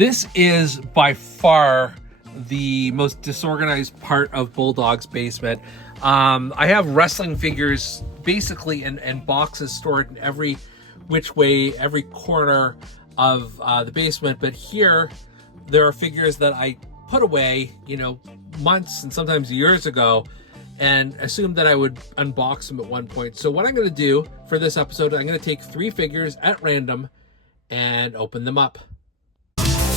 This is by far the most disorganized part of Bulldog's basement. I have wrestling figures basically in boxes stored in every which way, every corner of the basement. But here, there are figures that I put away, months and sometimes years ago, and assumed that I would unbox them at one point. So what I'm going to do for this episode, I'm going to take 3 figures at random and open them up.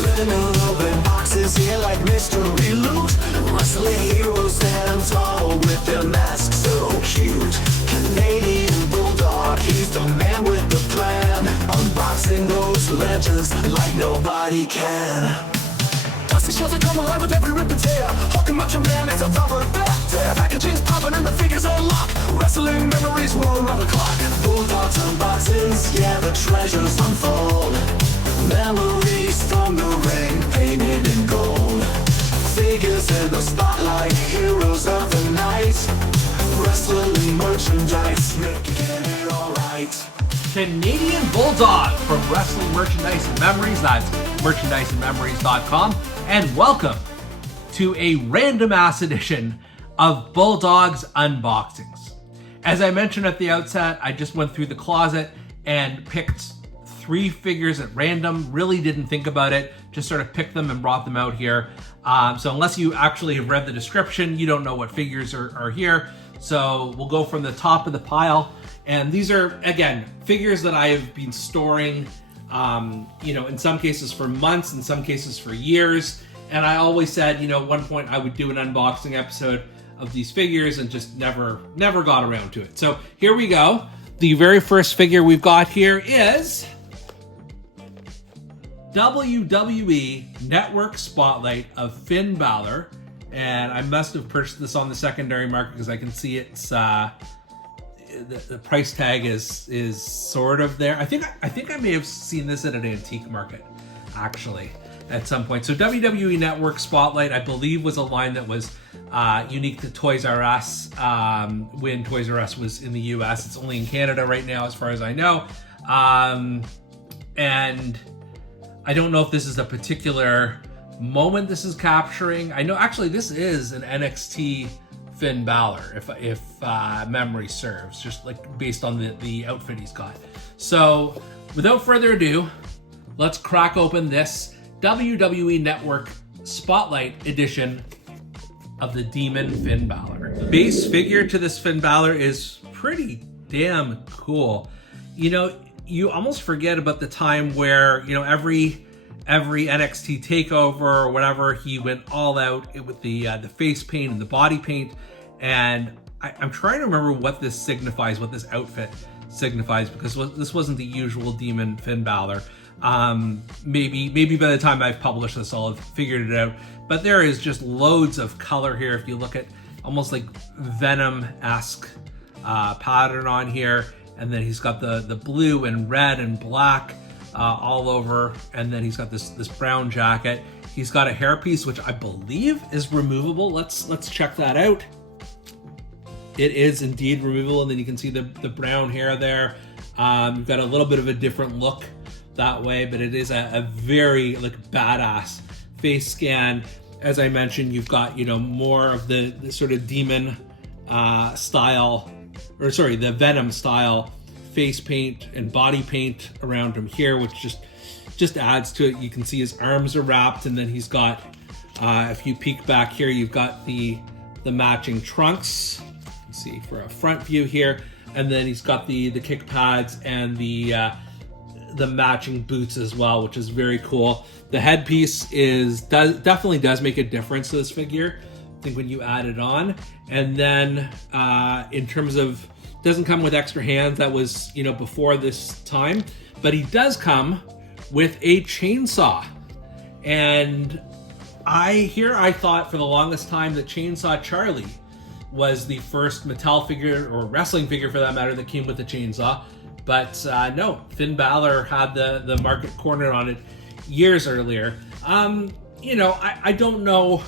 Living in open boxes here like mystery loot. Wrestling heroes stand tall with their masks so cute. Canadian Bulldog, he's the man with the plan. Unboxing those legends like nobody can. Dusty shows that come alive with every rip and tear. Hawking Macho Man is a thumper back there. Packaging's popping and the figures are locked. Wrestling memories will run the clock. Bulldogs unboxings, yeah, the treasures unfold. Memories from the ring, painted in gold. Figures in the spotlight, heroes of the night. Wrestling merchandise, making it alright. Canadian Bulldog from Wrestling Merchandise and Memories. That's merchandiseandmemories.com. And welcome to a random ass edition of Bulldog's Unboxings. As I mentioned at the outset, I just went through the closet and picked 3 figures at random. Really didn't think about it, just sort of picked them and brought them out here. So unless you actually have read the description, you don't know what figures are here. So we'll go from the top of the pile. And these are, again, figures that I have been storing, in some cases for months, in some cases for years. And I always said, at one point I would do an unboxing episode of these figures and just never got around to it. So here we go. The very first figure we've got here is WWE Network Spotlight of Finn Balor. And I must have purchased this on the secondary market because I can see it's the price tag is sort of there. I think I may have seen this at an antique market actually at some point. So WWE Network Spotlight, I believe, was a line that was unique to Toys R Us when Toys R Us was in the US. It's only in Canada right now as far as I know. And I don't know if this is a particular moment this is capturing. I know actually this is an NXT Finn Balor, if memory serves, just like based on the outfit he's got. So without further ado, let's crack open this WWE Network Spotlight edition of the Demon Finn Balor. The base figure to this Finn Balor is pretty damn cool. You almost forget about the time where, every NXT takeover or whatever, he went all out with the face paint and the body paint. And I'm trying to remember what this signifies, what this outfit signifies, because this wasn't the usual Demon Finn Balor. Maybe by the time I've published this, I'll have figured it out. But there is just loads of color here. If you look at almost like Venom-esque pattern on here. And then he's got the blue and red and black all over. And then he's got this brown jacket. He's got a hairpiece, which I believe is removable. Let's check that out. It is indeed removable, and then you can see the brown hair there. You've got a little bit of a different look that way, but it is a very badass face scan. As I mentioned, you've got more of the sort of demon style, or sorry, the Venom style face paint and body paint around him here, which just adds to it. You can see his arms are wrapped, and then he's got, if you peek back here, you've got the matching trunks. Let's see for a front view here, and then he's got the kick pads and the matching boots as well, which is very cool. The headpiece definitely does make a difference to this figure, I think, when you add it on. And then in terms of, doesn't come with extra hands. That was before this time, but he does come with a chainsaw. And I thought for the longest time that Chainsaw Charlie was the first Mattel figure, or wrestling figure for that matter, that came with a chainsaw. But no, Finn Balor had the market cornered on it years earlier. I don't know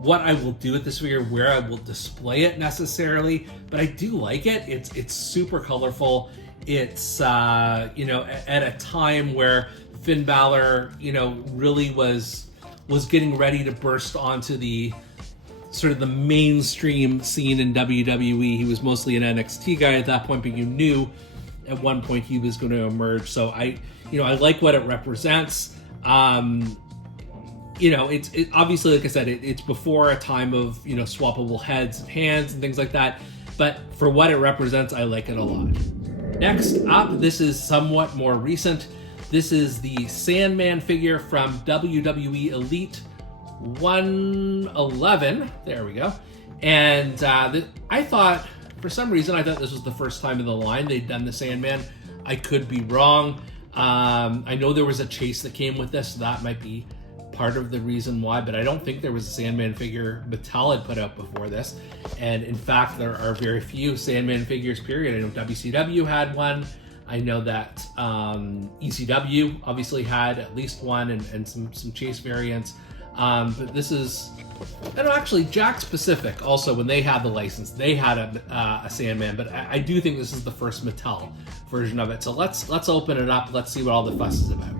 what I will do with this figure, where I will display it necessarily, but I do like it. It's super colorful. It's at a time where Finn Balor, you know, really was getting ready to burst onto the sort of the mainstream scene in WWE. He was mostly an NXT guy at that point, but you knew at one point he was going to emerge. So I like what it represents. You know, it's obviously, like I said, it's before a time of, you know, swappable heads and hands and things like that. But for what it represents, I like it a lot. Next up, this is somewhat more recent. This is the Sandman figure from WWE Elite 111. There we go. And I thought, for some reason, I thought this was the first time in the line they'd done the Sandman. I could be wrong. I know there was a chase that came with this, so that might be part of the reason why, but I don't think there was a Sandman figure Mattel had put out before this. And in fact, there are very few Sandman figures, period. I know WCW had one. I know that ECW obviously had at least one, and some chase variants. But this is, I know actually Jack's Pacific also, when they had the license, they had a Sandman, but I do think this is the first Mattel version of it. So let's open it up. Let's see what all the fuss is about.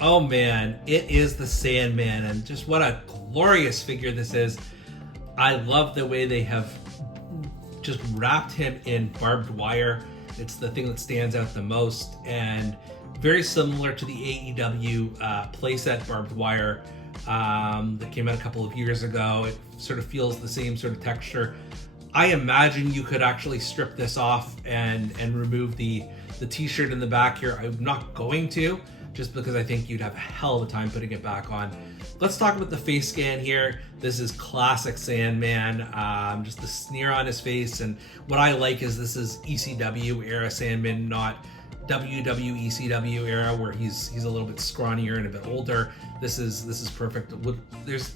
Oh man, it is the Sandman, and just what a glorious figure this is. I love the way they have just wrapped him in barbed wire. It's the thing that stands out the most, and very similar to the AEW playset barbed wire that came out a couple of years ago. It sort of feels the same sort of texture. I imagine you could actually strip this off and remove the t-shirt in the back here. I'm not going to, just because I think you'd have a hell of a time putting it back on. Let's talk about the face scan here. This is classic Sandman, just the sneer on his face. And what I like is this is ECW era Sandman, not WWE ECW era where he's a little bit scrawnier and a bit older. This is perfect.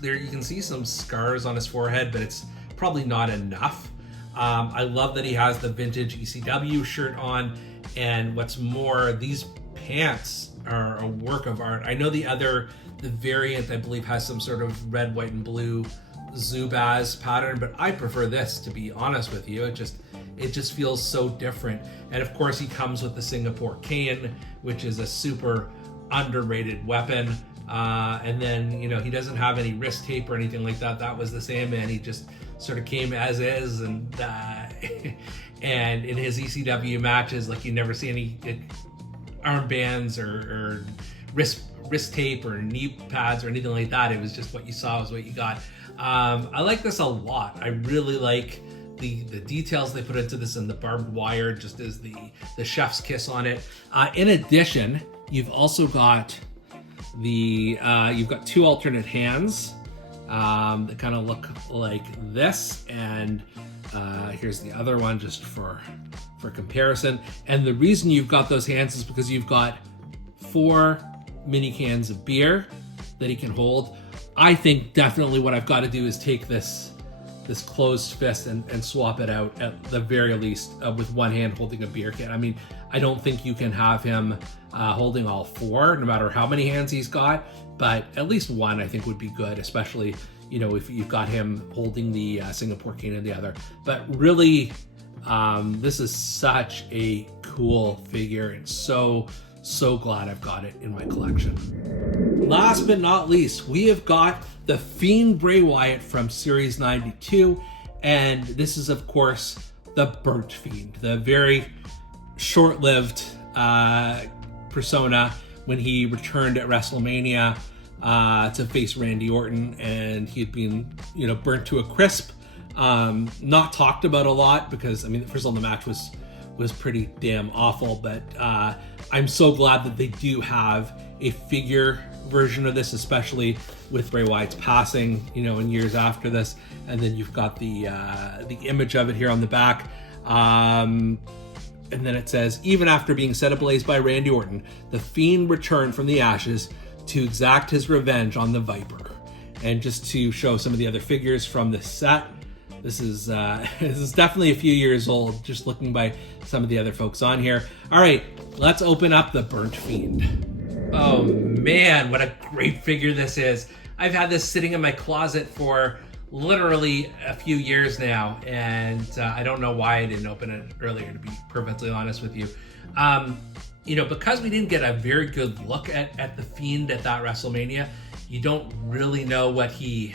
There you can see some scars on his forehead, but it's probably not enough. I love that he has the vintage ECW shirt on, and what's more, these pants are a work of art. I know the variant, I believe, has some sort of red, white, and blue Zubaz pattern, but I prefer this, to be honest with you. It just feels so different. And of course, he comes with the Singapore cane, which is a super underrated weapon. And then, you know, he doesn't have any wrist tape or anything like that. That was the Sandman. He just sort of came as is, and and in his ECW matches, like, you never see any armbands or wrist tape or knee pads or anything like that. It was just what you saw was what you got. I like this a lot. I really like the details they put into this, and the barbed wire just is the chef's kiss on it. In addition, you've also got you've got two alternate hands that kind of look like this, and here's the other one just for comparison. And the reason you've got those hands is because you've got 4 mini cans of beer that he can hold. I think definitely what I've got to do is take this closed fist and swap it out at the very least with one hand holding a beer can. I mean, I don't think you can have him holding all 4, no matter how many hands he's got, but at least one I think would be good, especially, you know, if you've got him holding the Singapore cane in the other. But really, this is such a cool figure, and so glad I've got it in my collection. Last but not least, we have got the Fiend Bray Wyatt from Series 92, and this is, of course, the Burnt Fiend, the very short-lived persona when he returned at WrestleMania to face Randy Orton, and he had been, you know, burnt to a crisp. Not talked about a lot because, I mean, first of all, the match was pretty damn awful, but I'm so glad that they do have a figure version of this, especially with Bray Wyatt's passing, you know, in years after this. And then you've got the image of it here on the back. And then it says, even after being set ablaze by Randy Orton, the Fiend returned from the ashes to exact his revenge on the Viper. And just to show some of the other figures from this set, this is definitely a few years old, just looking by some of the other folks on here. All right, let's open up the Burnt Fiend. Oh man, what a great figure this is. I've had this sitting in my closet for literally a few years now, and I don't know why I didn't open it earlier, to be perfectly honest with you. you know, because we didn't get a very good look at the Fiend at that WrestleMania, you don't really know what he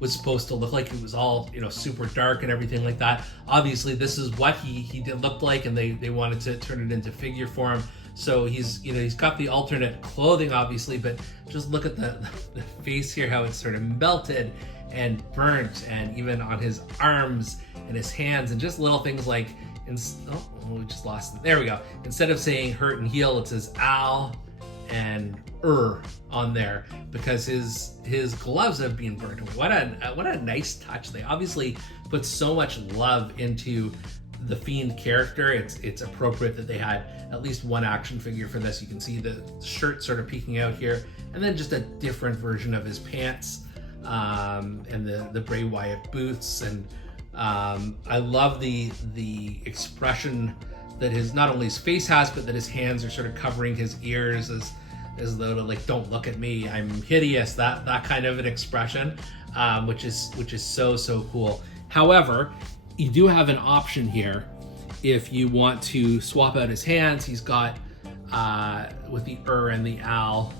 was supposed to look like. It was all, you know, super dark and everything like that. Obviously, this is what he did look like, and they wanted to turn it into figure form. So he's, you know, he's got the alternate clothing, obviously, but just look at the face here, how it's sort of melted and burnt, and even on his arms and his hands, and just little things like, we just lost it. There we go. Instead of saying hurt and heal, it says Al and on there, because his gloves have been burnt away. What a nice touch. They obviously put so much love into the Fiend character. It's appropriate that they had at least one action figure for this. You can see the shirt sort of peeking out here, and then just a different version of his pants, and the Bray Wyatt boots. And I love the expression that not only his face has, but that his hands are sort of covering his ears as though to, like, don't look at me, I'm hideous, that kind of an expression, which is so cool. However, you do have an option here if you want to swap out his hands. He's got with the and the Al,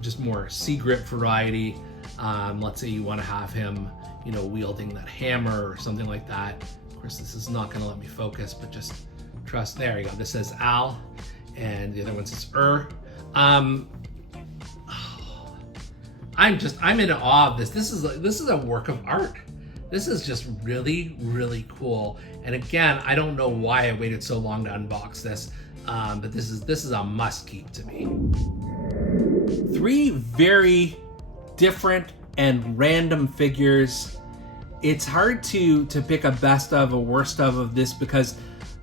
just more C grip variety. Let's say you want to have him, you know, wielding that hammer or something like that. Of course, this is not going to let me focus, but just trust. There you go. This says Al, and the other one says I'm in awe of this. This is a work of art. This is just really cool. And again, I don't know why I waited so long to unbox this, but this is a must keep to me. 3 very different and random figures. It's hard to pick a best of, a worst of this, because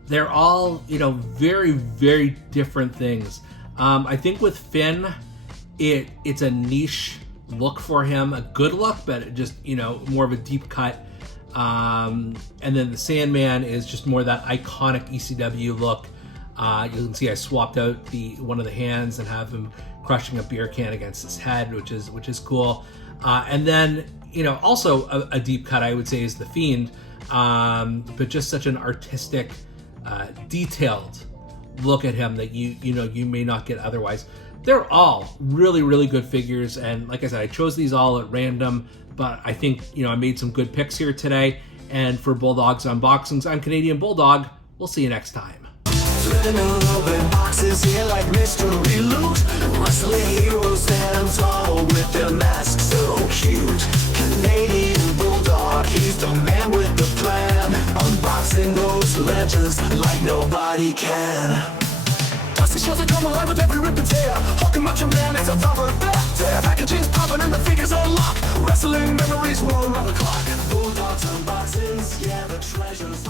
they're all, you know, very different things. I think with Finn, it's a niche look for him, a good look, but just, you know, more of a deep cut. And then the Sandman is just more that iconic ECW look. You can see I swapped out one of the hands and have him crushing a beer can against his head, which is cool. And then, you know, also a deep cut, I would say, is the Fiend, but just such an artistic, detailed look at him that you may not get otherwise. They're all really good figures, and like I said, I chose these all at random, but I think, you know, I made some good picks here today. And for Bulldog's Unboxings, I'm Canadian Bulldog. We'll see you next time. Flipping open boxes here like mystery loot. Wrestling heroes stand tall with their masks so cute. Canadian Bulldog, he's the man with the plan. Unboxing those legends like nobody can. Dusty shows that come alive with every rip and tear. Hulking Macho Man is on top of that. Packaging's popping and the figures unlocked. Wrestling memories roll around the clock. Bulldog's unboxings, yeah, the treasures